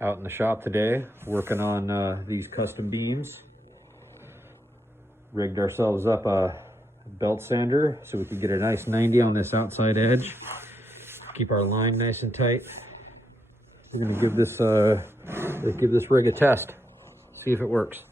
Out in the shop today, working on these custom beams. Rigged ourselves up a belt sander so we could get a nice 90 on this outside edge. Keep our line nice and tight. We're gonna give this rig a test, see if it works.